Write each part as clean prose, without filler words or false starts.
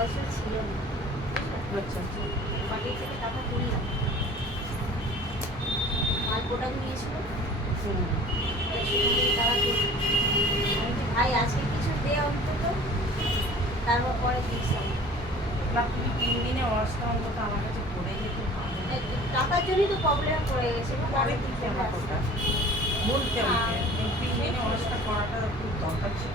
পয়সা ছিল না। আচ্ছা বাড়ি থেকে টাকা তুললাম, মাল প্রোডাক্ট নিয়েছিল, টাকা তুললাম। আমি কি ভাই আজকে কিছু দে অন্তত, তারপর পরে দিস। না তুমি 3 দিনে ওয়াশটা অন্তত আমার কাছে করে যেতে ভালো। টাকার জন্যই তো প্রবলেম পড়ে গেছে। পরে দিতে আমার কথা বলতে হবে, 3 দিনে ওয়াশটা করাটা খুব দরকার ছিল।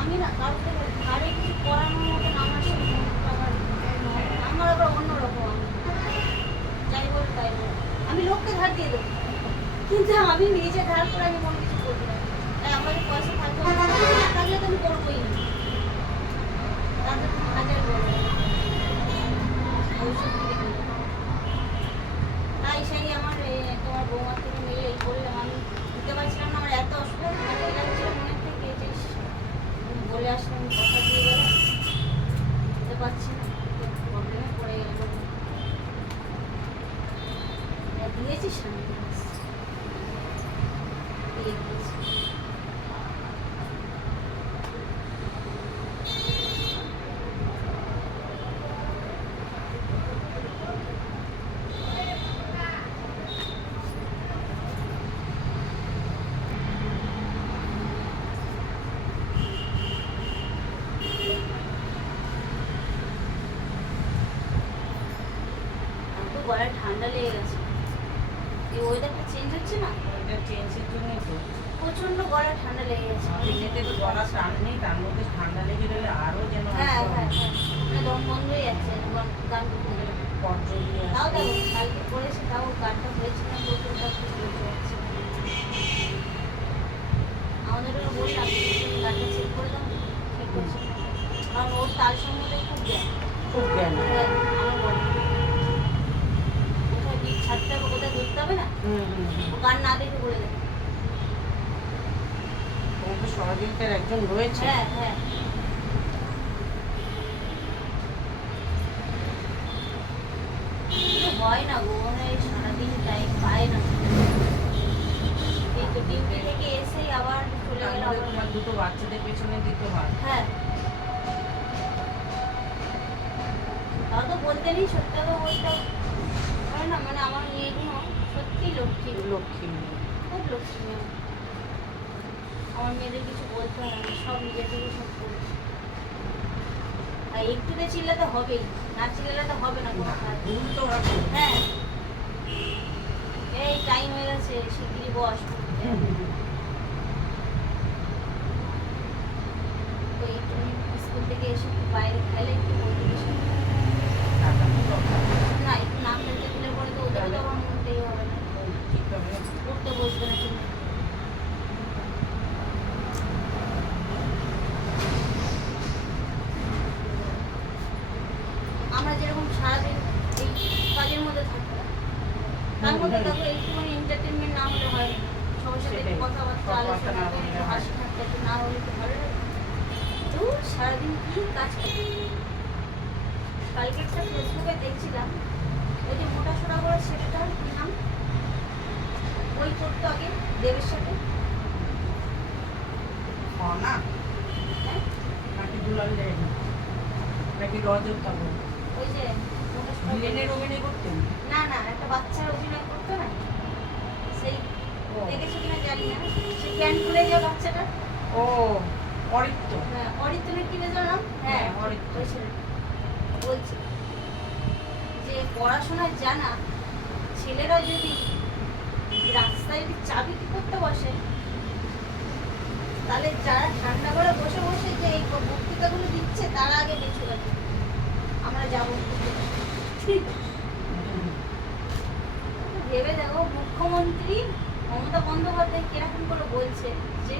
আমি না কাউকে ঘরে কিছু করানোর মতন আমার সাথে আমার আবার অন্যরকম। যাই বল তাই বল, আমি লোককে ধার দিয়ে দেবো, কিন্তু আমি নিজে ধার করে আমি কোনো কিছু করবো না। তাই আমার যে পয়সা থাকবে না থাকলে তো আমি করবোই না, তাদের তুমি হাজার বলবো ভবিষ্যৎ থেকে দেবো। তাই সেই আমার তোমার বৌমার থেকে মিলে এই বললাম, আমি দিতে পারছিলাম না, আমার এত অসুবিধা লাগছিল মনের থেকে যে বলে আসলাম, কথা দিয়ে গেলাম, দিতে পারছি না, প্রবলেমে পড়ে গেল। দিয়েছি সামনে দিয়ে দিয়েছি। গলায় ঠান্ডা লেগে গেছে, এই ওয়েদারটা চেঞ্জ হচ্ছে না, ওয়েদার চেঞ্জের জন্যই তো প্রচন্ড গলায় ঠান্ডা লেগে গেছে। এমনিতে তো গলা টান নেই, তার মধ্যে ঠান্ডা লেগে গেলে আরো যেন হ্যাঁ হ্যাঁ হ্যাঁ, মানে দম বন্ধ হয়ে যাচ্ছে গান করতে গেলে। তাও দেখো কালকে করেছে, তাও গানটা হয়েছে না, প্রচুরটা বলতে যাচ্ছে। আমাদের বললাম গানটা চেক করে দাও, ঠিক করছে, কারণ ওর তাল সম্বন্ধে খুব জ্ঞান। আমার বলে কোথায় বীজ ছাড়তে হবে, কোথায় ধরতে হবে না, ও গান না দেখে বলে দেবে। তোমার তো সহযোগিতার একজন রয়েছে। হ্যাঁ হ্যাঁ, হয় না গো, মানে সারাদিন টাইম পায় না। এই তো ডিউটি থেকে এসেই আবার চলে গেল। তোমার দুটো বাচ্চাদের পেছনে দিতে হয়। হ্যাঁ, তাও তো বলতে নেই, সত্যি কথা বলতে হয় না, মানে আমার মেয়েগুলো সত্যি লক্ষ্মী লক্ষ্মী খুব লক্ষ্মী মেয়ে। আমার মেয়েদের কিছু বলতে হয় না, সব নিজে থেকে সব করছে। আর একটুতে চিল্লাতে হবেই, না চিল্লালে তো হবে না কোনো কাজ। হ্যাঁ, এই টাইম হয়ে গেছে, শিগগিরই বস। তো একটু স্কুল থেকে এসে একটু বাইরে খেলে, একটু বলতে না, একটু না খেলতে দিলে পরে তো ওদেরও তো আমার মনতেই হবে না, পড়তে বসবে না। কিন্তু আমরা যেরকম সারাদিন এই কাজের মধ্যে থাকি, তার মধ্যে দেখো একটুখানি এন্টারটেনমেন্ট না হলে হয় না। সবার সাথে একটু কথাবার্তা আলোচনা, একটু হাসি ঠাট্টা একটু না হলে তো ভালো লাগে। তো সারাদিন কি কাজ করি। কালকে একটা ফেসবুকে দেখছিলাম, ওই যে মোটা সোটা করে ছেলেটার কি নাম, ওই করতো আগে দেবের সাথে না হ্যাঁ, নাকি দুলাল দেয় নাকি রজত ওই যে মোটা সোটা ভিলেনের অভিনয় করতেন। না না, একটা বাচ্চার অভিনয় করতো না, সেই দেখেছো কিনা জানি না, সে প্যান্ট খুলে যায় বাচ্চাটা। ও অরিত্য। হ্যাঁ, অরিত্তনের কি বেজার নাম? হ্যাঁ অরিত্য। ওই ছেলেটা বলছে যে পড়াশোনায় জানা ছেলেরা যদি রাস্তায় যদি চাবি কি করতে বসে, তাহলে যারা ঠান্ডা করে বসে বসে যে এই বক্তৃতাগুলো দিচ্ছে তারা আগে বেঁচে গেছে, আমরা যাবো। ভেবে দেখো, মুখ্যমন্ত্রী মমতা বন্দ্যোপাধ্যায় কিরকম করে বলছে যে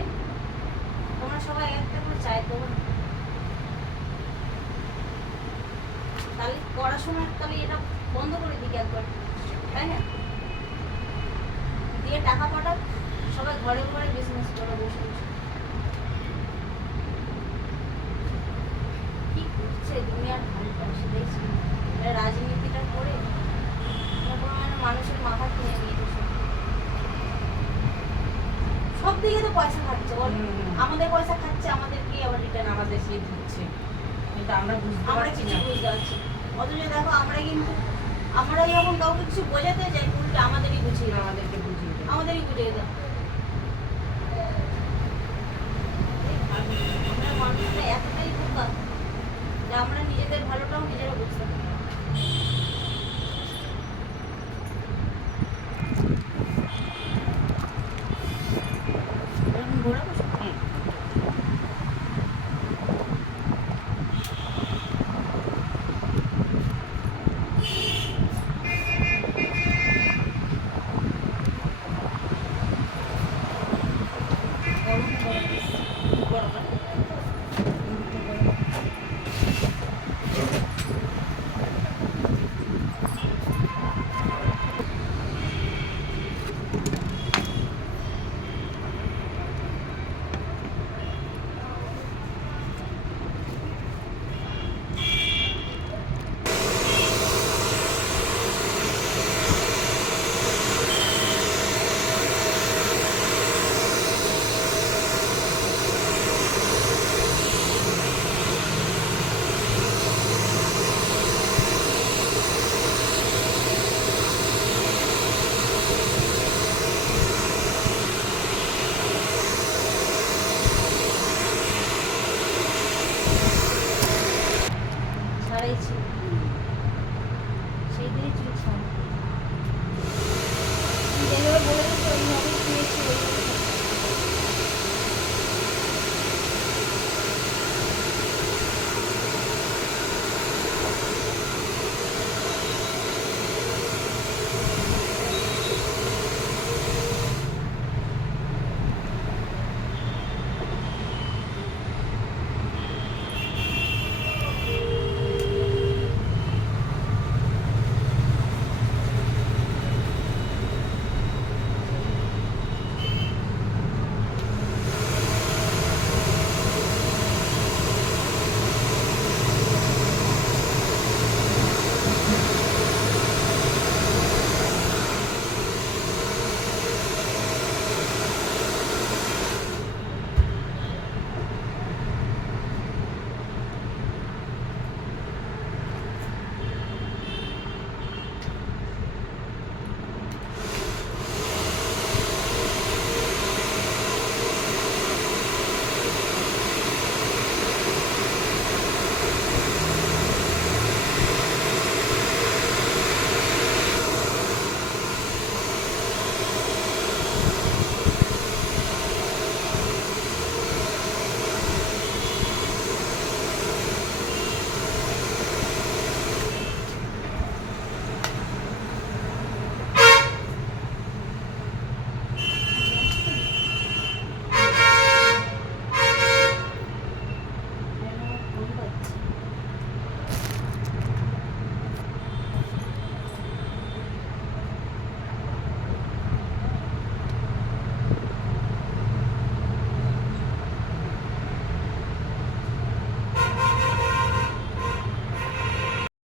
তোমরা সবাই একটা করে চায় দেবো, তাহলে পড়াশোনার তাহলে এটা বন্ধ করে দিকে একবার, তাই না? দিয়ে টাকা পাঠাক, সবাই ঘরে ঘরে বিজনেস করে বসে বসে। মানুষের দুনিয়ার ঢালটা সে দেখছি রাজনীতিটা করে তারপর মানে মানুষের মাথা কিনে নিয়েছে সব দিকে তো পয়সা খাচ্ছে বল আমাদের পয়সা খাচ্ছে আমাদেরকে আবার রিটার্ন আমাদের সে দিচ্ছে কিন্তু আমরা বুঝতে আমরা পারছি কিছু না। বুঝতে পারছি না। অথচ দেখো আমরা কিন্তু আমরা যখন কাউকে কিছু বোঝাতে যাই উল্টে আমাদেরই বুঝিয়ে দেয় আমাদেরকে বুঝিয়ে দেয়। আমাদেরই বুঝিয়ে দেয়